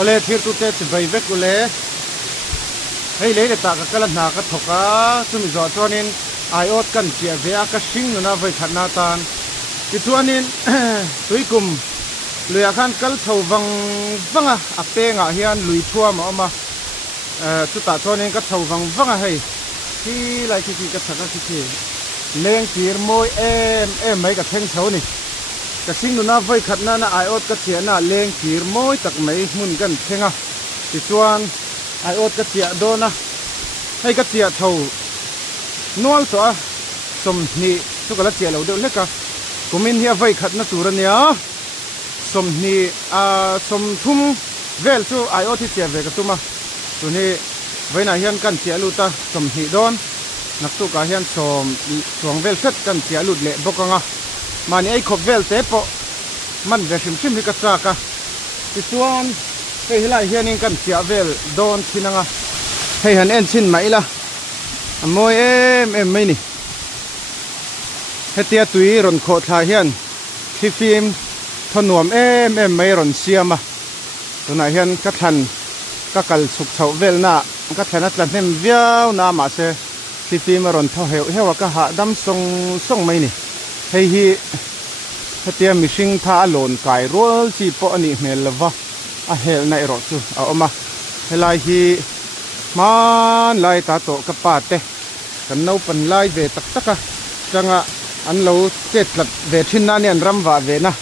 ole thir tu te bai vek ule hei le ta ka kala na ka thoka chumi zo chonin iot kan chia ve ka sing na vai thana tan ti chuanin tuikum luya khan kal tho wanga apenga hian lui thua ma ma chu ta chonin ka tho wanga hei hi lai ki ka thaka ki leng tir moi em mai ka theng tho ni ka sing nu na vai khatna na iot ka chia na leng tir moi tak mai mun kan thenga ti chuan iot ka chia do na hei ka chia tho nual to a som ni chu kala chia lo de leka kumin hi vai khatna turania som ni som thum vel chu iot chia ve ka tuma tu ni vaina hian kan chia lu ta som hi don nak tu ka hian som chuang vel set kan chia lut le bokanga mani ai khop vel te po man ve shim hi ka cha ka ti chuan hei hilai hian in kan chia vel don thinanga hei han en chin mai la amoi em mai ni hetia tui ron kho tha hian thifim thonuam em mai ron siama tuna hian ka than ka kal suk chho vel na ka thana tlan hem viau na ma se thifim ron tho hewa ka ha dam song mai ni hei hi hetia mishing tha alon kai rol chi po ani hmel lawa a hel nai ro chu a oma helai hi man lai ta to ka pa te kan no pan lai ve tak taka changa an lo che tlat ve thin na nian ram wa ve na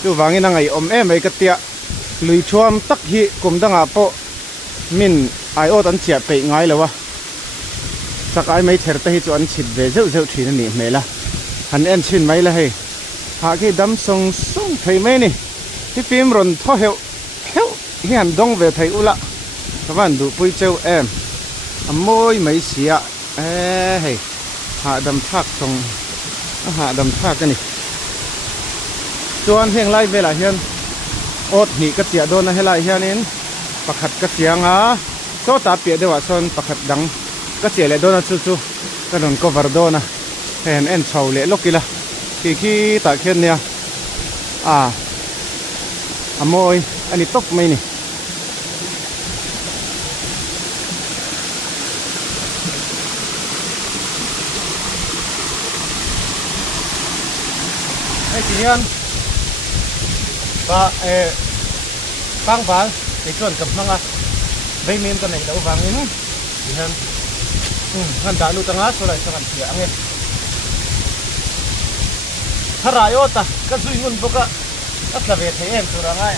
chu wangin angai om em mai ka tia lui thuam tak hi kum danga po min ai ot an chia pe ngai lawa sakai mai ther ta hi chu an chit ve zeu thin ni mela han en chin mai la hei ha ki dam song thei mai ni ti phim ron tho heu hian dong ve thei ula kawan du pui cheu em amoi mai sia hei ha dam thak song ha dam thak ani chuan heng lai vela hian ot ni ka tia do na helai hianin pakhat ka chianga so ta pia dewa son pakhat dang ka chia le do na chu ka non cover do na hen en chho le lokila ki ta khen nia amoi ani top mai ni ai ti hian ba bang bang cái chuẩn cặp năng vây miên con này đâu vàng ấy thì hơn ngăn đã lưu tăng áp số này cho ngăn chĩa nghe thà rải ô ta cái duy ngôn bốc á rất là về thấy em tôi đang ngay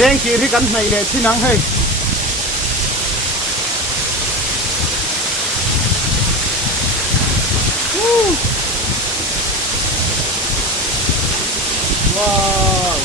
เลี้ยงกีที่กันในเลยที่นังให้ว้าว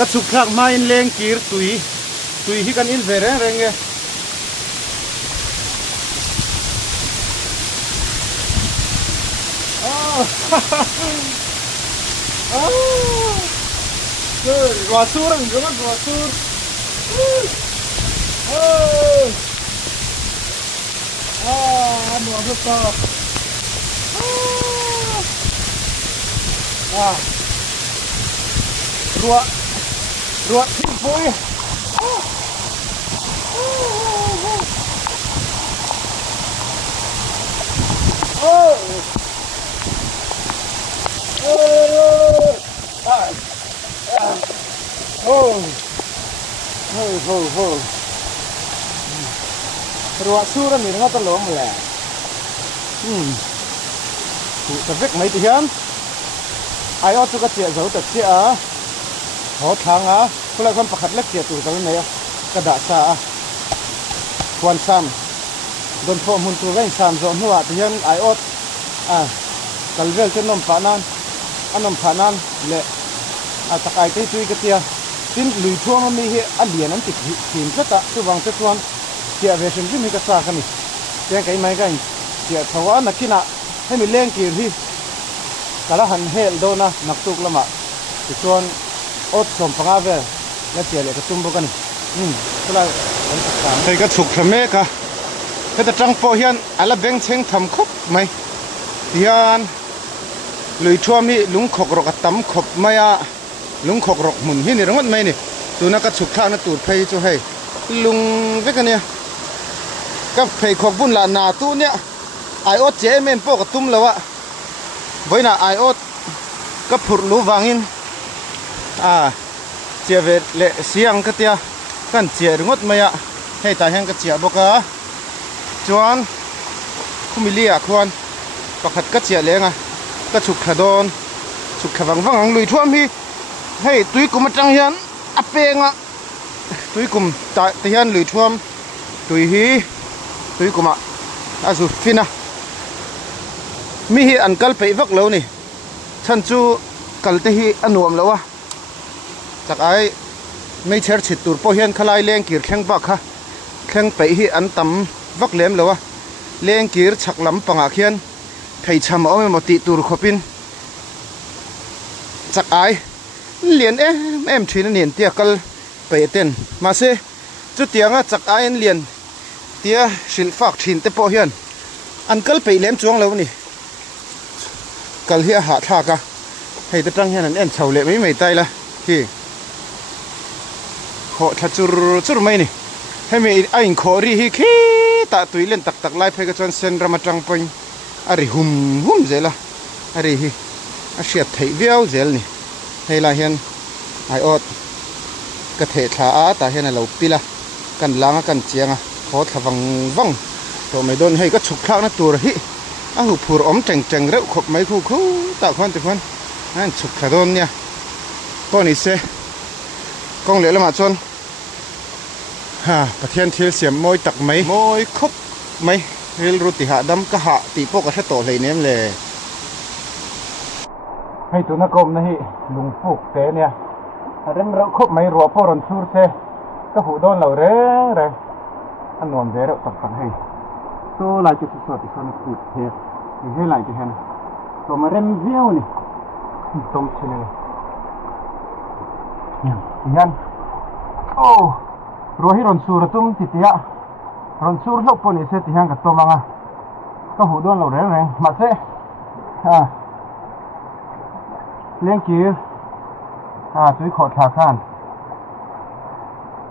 ก็สุขทักมาอินเลงกีร์ตุยที่กันอินเวรเรงเงอ้าวอ้าวเฮ้ยวาสูรังก็มันวาสูรเฮ้ยอันนู้นก็ต่อรัวทิ้งปุ๋ยโอ้โอ้โอ้โอ้รัวสู้แล้วมีทั้งตะหลงแหละถูกตะเวกไหมที่ยันไอ้ออตุกเจียเจ้าตะเจียหอทางคนละคนประคัดเล็กเกียรติตัวไหนกระดาษซาควันซ้ำโดนพ่อมุนตัวแรงซ้ำจนหัวที่ยันไออดกัลเวลเช่นนมผานันอันนมผานันเละตะไคร้ที่ตุยกระเทียทิ้งหลุยทั่วมันมีเหตุอันเดียนั้นติดหินก็ตะตัววางตัวส่วนเกี่ยวกับสิ่งที่มีกระซ่ากันนี่แกงไก่ไม้กันเกี่ยวกับว่านักกินให้มีเลี้ยงกินที่กะละหันเฮลโดนะนักตุกละมาตัวส่วนอดสมฟังอาเวและเจียเลยก็ตุ้มบุกันก็เลยเป็นสักการใครก็สุกทำเมกะถ้าจะจังโปเฮียนอะไรเบ่งเชงทำครบไหมเฮียนลุยทั่วมีลุงขกรกตั้มขบไม่ลุงขกรกหมุนที่นี่รังวัดไหมนี่ตัวนักก็สุกท่านักตูดเพย์จะให้ลุงเวกันเนี่ยก็เพย์ขกบุญละนาตู้เนี่ยไอโอเจเมนโปกตุ้มแล้ววะไว้น่ะไอโอก็ผุดรู้วางินเจียเวเลเสียงก็เตียกันเจียงดไม่ให้ตาแห้งก็เจียบกจวนคุมิเลียควรประคัดก็เจียเลยก็ฉุกขดอนฉุกขวังลุยท่วมพี่ให้ตุยกุมจังยันอเปงตุยกุมตาเยันลุยท่วมตุยกุมสุฟินะมีอันกัลไปวักแล้วนี่ฉันจูกัลเตฮีอันนวมแล้ววะจากไอ้ไม่เชื่อฉิดตูดพอเห็นขลายเลี้ยงกีร์แข้งบักค่ะแข้งไปฮีอันต่ำวักเลี้ยมแล้ววะเลี้ยงกีร์ฉักลำปังอาเขียนไทยชำเอาไม่หมดติตูดขบินจากไอ้เลียนเอ็มทีนั่นเนียนเตี้ยกัลไปเต้นมาเซจุดเตียงจากไอ้เลียนเตี้ยสิลฟักทินเตพอเห็นอันกัลไปเลี้ยมจวงแล้วนี่กัลเฮียหาท่ากะให้ตะจังเห็นนั่นเอ็นเฉาเละไม่ตายละที่ขอทัดจุรไม่นี่ให้มีไอ้ขอรีฮิคีตาตุยเล่นตักไล่เพกจนเซนรามาจังปงอะไรหุ่มเจล่ะอะไรฮิอาเชียบไทยเบี้ยวเจลนี่ให้ลาเห็นไออดกระเทถาตาเห็นเราปีละกันล้างกันเจียงขอทวังตัวไม่โดนให้ก็ฉุกข้าวนะตัวฮิหูผูรอมจังเร็วขบไม่คู่ตาควันนั่นฉุกขาโดนเนี่ยตัวนี้เซกองเหลือละมาจนประเทศเทียเสียมมวยตักไหมมวยคบไหมเรื่องรุติหาดำกะหะตีพวกกระเทโตเลยเนี่ยเลยให้ตัวนักกรมนะฮิลุงฟุกเตเนี่ยเรื่องเราคบไหมรัวพ่อรันซูเซก็หูโดนเราเร่อันนวลเดเราตักฝังให้ตัวลายจุดสดอีกคนขูดเทียให้ลายจะเห็นตัวมาเริ่มเบี้ยวนี่ ต้มเช่นนี้ยันโอ้รัวให้รอนสูรตุ้มติดยะรอนสูรลบปนเสติยังกับตัวมังอ่ะก็หูด้วนเราเร่งมาเซ่เลี้ยงกี้ช่วยขอดขาข้าน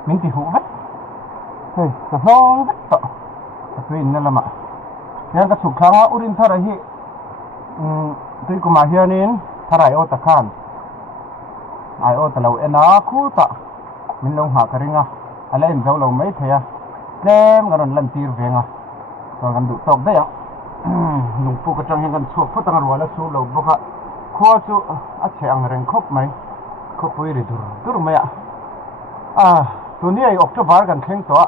มิ้นติหูเว้ยเฮ้ยจะน้องเว้ยต่อช่วยนั่นละมะยังกระสุกครั้งว่าอุรินทาระหิช่วยกุมาเฮียนินทาระโอตะข้านไอโอตะเราเอ็นคู่ตะมินลงหากระริงอ่ะอะไรเอ็นเจ้าเราไม่เทียเล่มกันลันตีร์เวงอ่ะตอนกันดูตกได้ยังลุงปูกระจังยังกันช่วยพุทธังรัวและสู้เราบุกะข้อจู่อาเชียงเร่งคบไหมคบไปเรื่อยดูไหมอ่ะตัวนี้ไอ้ออกจะบาร์กันเข่งตัว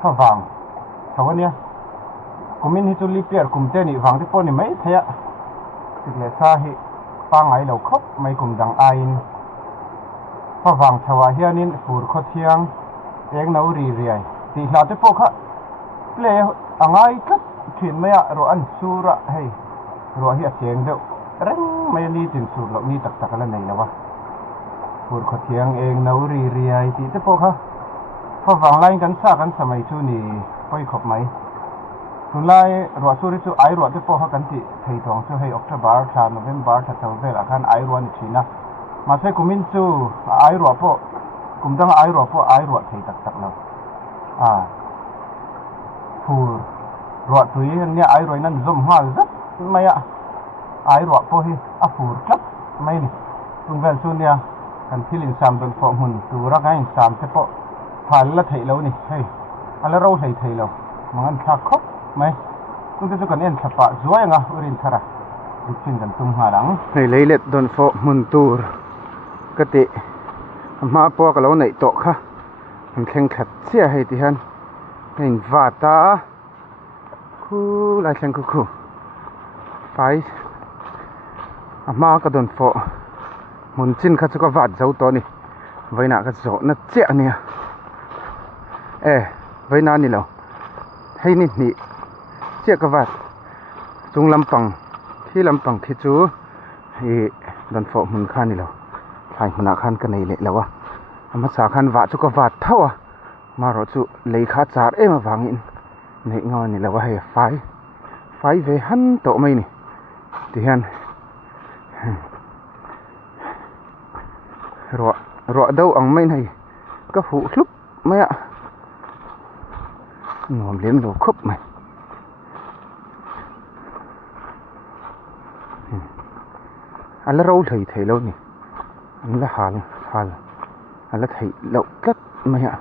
ถ้าฟังแต่วันนี้กุมินฮิตุลิเปียร์กุมเตนี่ฟังที่ปนนี่ไม่เทียสิเลสาฮิฟังไอ้เราคบไม่กุมดังไอ้นี่ถ้าฟังชาวเฮียนินฟูร์ข้อเทียงเองน่าอุรีเรียตีหลาที่พวกเขาเลี้ยงไงก็ถิ่นไม่อะรัวอันสูระให้รัวเฮียเชียงเดียวเร่งไม่รีตินสูรหรอกนี่ตักอะไรนะวะพูดขดเทียงเองนารีเรียตีที่พวกเขาพอฟังไล่กันซากันสมัยช่วนี้ไปขบไหมสุดไล่รัวสู้ที่สู้ไอรัวที่พวกเขากันที่ไทยทองสู้ให้ออกจากบาร์ชาโนเวมบาร์ชาเทวเวลาคันไอรัวนี่ชีนะมาใช้กุมินสู้ไอรัวพวกกุมตั้งไอรัวพวกไอรัวไทยตักแล้วพูดรัวตุยเนี่ยไอรัวนั้นซุ่มหัวซับไม่อะไอรัวพวกที่พูดครับไม่นี่ตรงเวลสู้เนี่ยกันที่ลินซามโดนฟองหุ่นตัวรักไอ้ซามเฉพาะผ่านละไทยแล้วนี่เฮ้ยอะไรเราไทยแล้วมันชักครบไหมคุณจะกันเอ็นฉปะสวยงะอุรินทาระดิฉันกันตุ้มหาหลังในเลยเล็ดโดนฟองหุ่นตัวกติมาพวกเราในโต๊ะค่ะมันแข่งขัดเสียให้ที่ฮันเป็นวาตาคู่ลายแข่งคู่ไฟมากระโดนฟอมุนจินข้าจะก็วาดเจ้าตัวนี้ไว้หน้าก็จะน่าเจ๊เนี่ยไว้หน้านี่แล้วให้นี่เจ๊ก็วาดจุงลำปังที่ลำปังที่จูให้โดนฟอมุนข้านี่แล้วใช่มุนอาคารกันในเละแล้ววะมาสาคันวาดจุกวาดเท่าอ่ะมารอจุเลยขาจาร์มาฟังอินในงอนนี่แล้วว่าให้ไฟเวหันโตไม่นี่ที่ฮันรัวเดาอังไม่ในก็หูคลุบไม่อะหนวมเลี้ยงดูครบไหมอันละเราไทยแล้วนี่อันละหาลอันละไทยเรากัดไม่อะ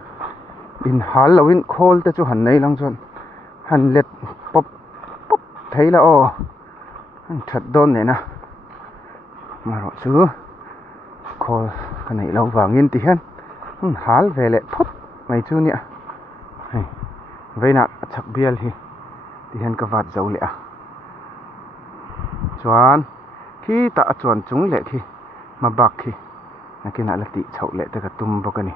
บินหาเราวินโคลแต่จู่หันในหลังจนหันเล็ดป๊บไทยละอ๋อถัดโดนเนี่ยนะมารอซื้อโคลกันไหนเราวางเงินตีฮันหาเวลพดไม่จู่เนี่ยเวนักชักเบียลฮีตีฮันก็วาดเจ้าเลยอ่ะจวนขี้ตาจวนจุงเละขี้มาบักขี้นักกินอะไรติเฉาเละแต่กระตุ้มบกันนี่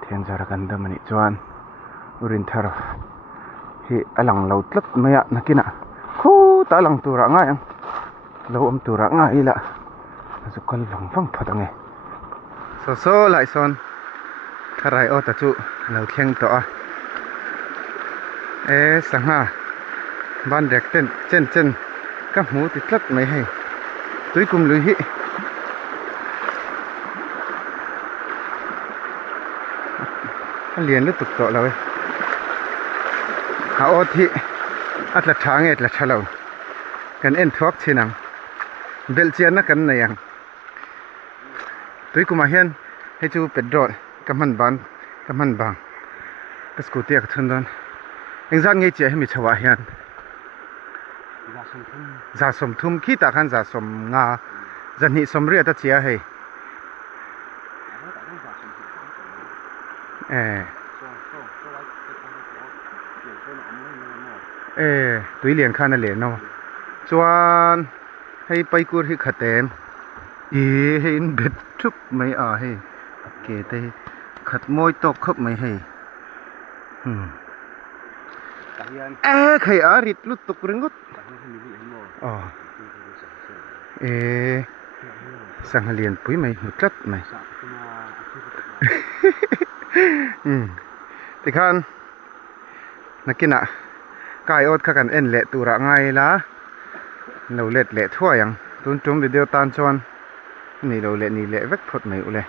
เทียนจาระกันดมันนี่จวนอุรินทาร์ฮีอลังเราตัดไม่อะนักกินอ่ะคู่ตาลังตัวระง่ายเราตัวระง่ายละสุกลหลังฟังพอดังไงโซไหลซอนทารายอตะจุเราเที่ยงต่อสังหาบ้านเด็กเต้นเจนกับหมูติดลัดไม่ให้ตุ้ยกุมลุยฮิเรียนรู้ตุกต่อแล้วหาอที่อัตละทางอัตละเฉลากันเอ็นทวกชินังเบลเจียนนักกันในยังตุ้ยกุมาเฮียนให้จูเป็ดโดดกับมันบางก็สกูเตียกทุนดอนเอ็งจันไงเจียให้มีชาวเฮียนจ่าสมทุ่มขี้ตาขันจ่าสมงาจันนิสมเรียตเจียให้ตุ้ยเลี้ยงข้านั่นเลี้ยงเนาะจวนให้ไปกูที่ขัดเต็มให้เบ็ดทุกไม่ให้เกตขัดมวยตกคบไม่ให้ใครอาริดลุตกเริงกุด เอสังหเลียนปุ๋ยไหมหุดจัดไหมที่คันนักกินอะกายอดกันเอ็นเละตุระไงล่ะเราเละทั่วอย่างตุนจุ่มเดียวตานชวนนี่เราเละนี่เละเวกพดไหมอุเลย